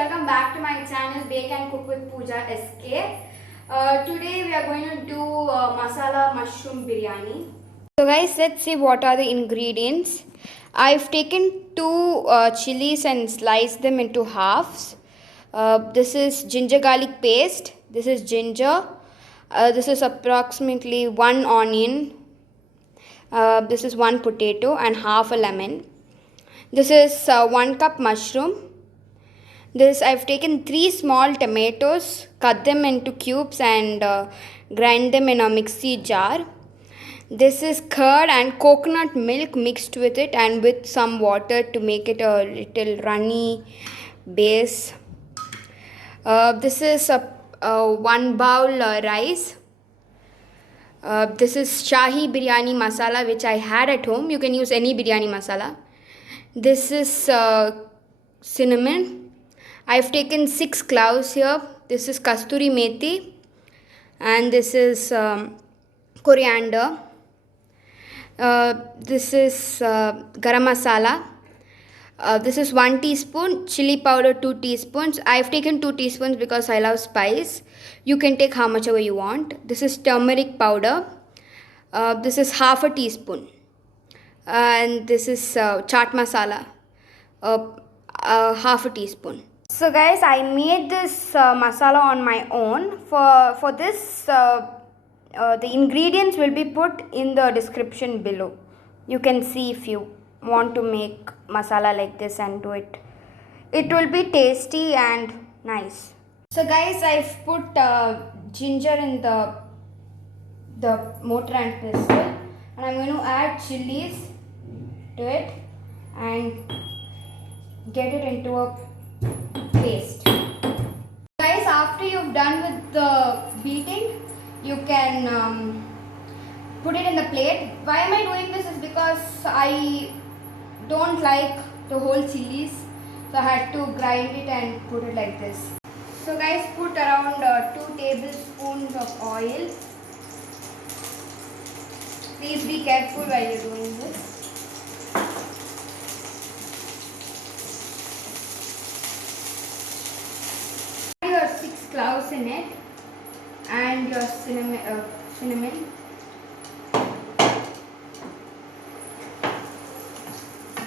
welcome back to my channel Bake and Cook with Pooja SK. Today we are going to do masala mushroom biryani. So guys, let's see what are the ingredients. I've taken two chilies and sliced them into halves. This is ginger garlic paste. This is ginger. This is approximately one onion. This is one potato and half a lemon. This is 1 cup mushroom. This I've taken 3 small tomatoes, cut them into cubes and grind them in a mixie jar. This is curd and coconut milk mixed with it and with some water to make it a little runny base. This is a 1 bowl rice. This is Shahi biryani masala which I had at home. You can use any biryani masala. This is cinnamon. I've taken 6 cloves here. This is kasturi methi and this is coriander. This is garam masala. This is 1 teaspoon, chili powder 2 teaspoons. I've taken 2 teaspoons because I love spice. You can take how much ever you want. This is turmeric powder. This is half a teaspoon. And this is chaat masala, half a teaspoon. So guys, I made this masala on my own. For this, the ingredients will be put in the description below. You can see if you want to make masala like this and do it. It will be tasty and nice. So guys, I've put ginger in the mortar and pestle, and I'm going to add chilies to it and get it into a paste. Guys, after you've done with the beating, you can put it in the plate. Why am I doing this is because I don't like the whole chilies, so I had to grind it and put it like this. So guys, put around 2 tablespoons of oil. Please be careful while you're doing this. Add your 6 cloves in it and your cinnamon.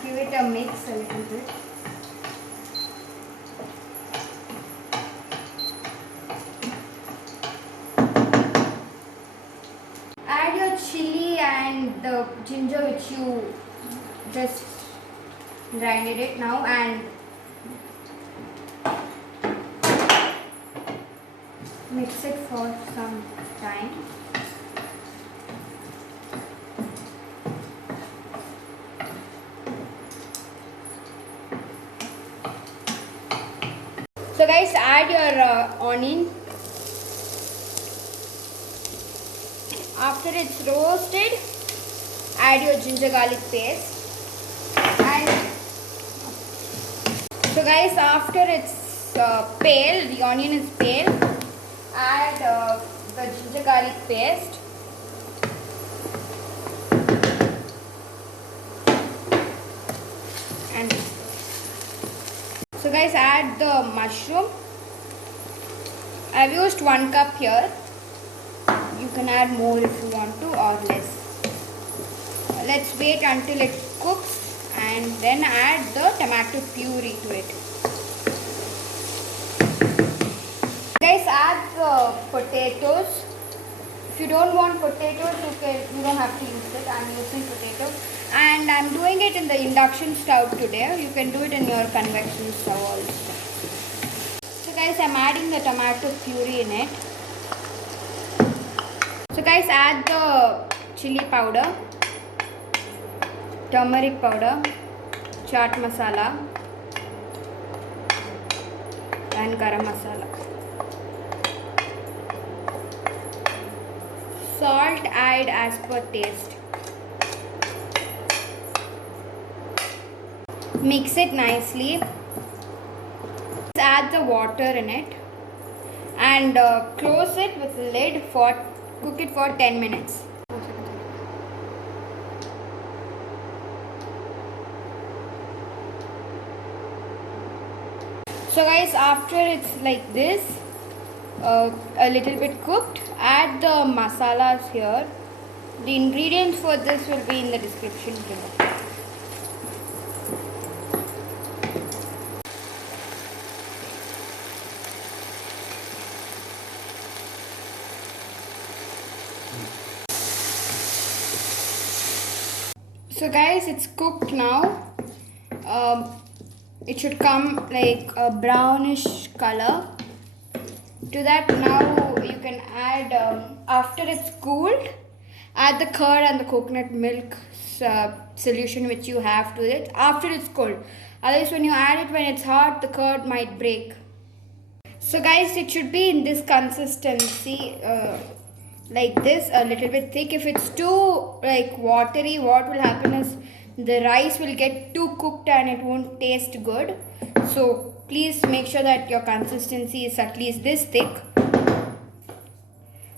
Give it a mix a little bit. Add your chili and the ginger which you just grinded it now and mix it for some time. So guys, add your onion. After it's roasted, add your ginger garlic paste. And so guys, after it's pale, the onion is pale, add the ginger garlic paste. And so guys, add the mushroom. I've used 1 cup here. You can add more if you want to or less. Let's wait until it cooks and then add the tomato puree to it. Guys, add the potatoes. If you don't want potatoes, you don't have to use it. I'm using potatoes and I'm doing it in the induction stove today. You can do it in your convection stove also. So guys, I'm adding the tomato puree in it. So guys, add the chili powder, turmeric powder, chaat masala and garam masala. Salt add as per taste. Mix it nicely. Add the water in it and close it with the lid for cook it for 10 minutes. So guys, after it's like this, a little bit cooked, add the masalas here. The ingredients for this will be in the description below. So guys, it's cooked now. It should come like a brownish color. To that, now you can add, after it's cooled, add the curd and the coconut milk solution which you have to it after it's cold. Otherwise, when you add it when it's hot, the curd might break. So guys, it should be in this consistency, like this, a little bit thick. If it's too like watery, what will happen is the rice will get too cooked and it won't taste good. So please make sure that your consistency is at least this thick.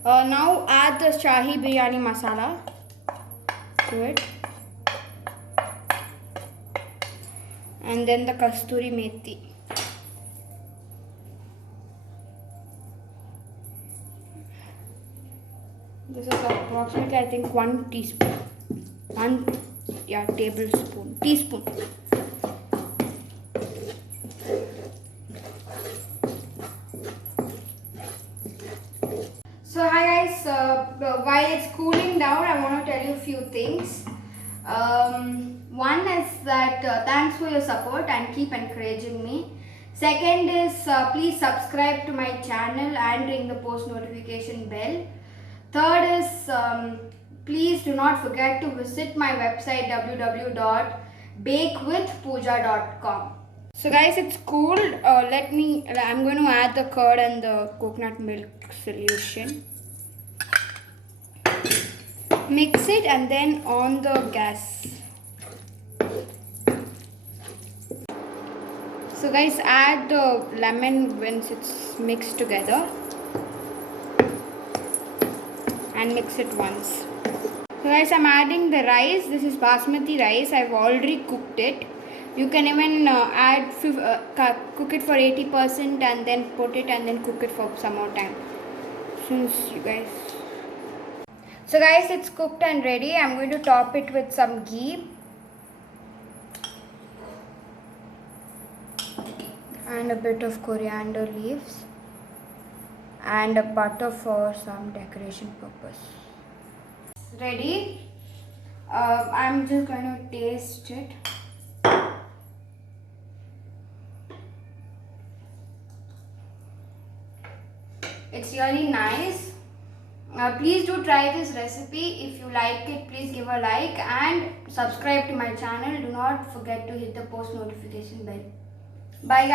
Now add the Shahi Biryani masala to it, and then the Kasturi Methi. This is approximately, I think, 1 teaspoon. Teaspoon. So hi guys, while it's cooling down, I want to tell you a few things. One is that thanks for your support and keep encouraging me. Second is please subscribe to my channel and ring the post notification bell. Third is please do not forget to visit my website www.bakewithpooja.com. So guys, it's cooled. I'm going to add the curd and the coconut milk solution. Mix it and then on the gas. So guys, add the lemon once it's mixed together and mix it once. So guys, I'm adding the rice. This is basmati rice. I've already cooked it. You can even cook it for 80% and then put it and then cook it for some more time. So guys, it's cooked and ready. I'm going to top it with some ghee and a bit of coriander leaves and a butter for some decoration purpose. Ready? I'm just going to taste it. It's really nice. Please do try this recipe. If you like it, please give a like and subscribe to my channel. Do not forget to hit the post notification bell. Bye guys.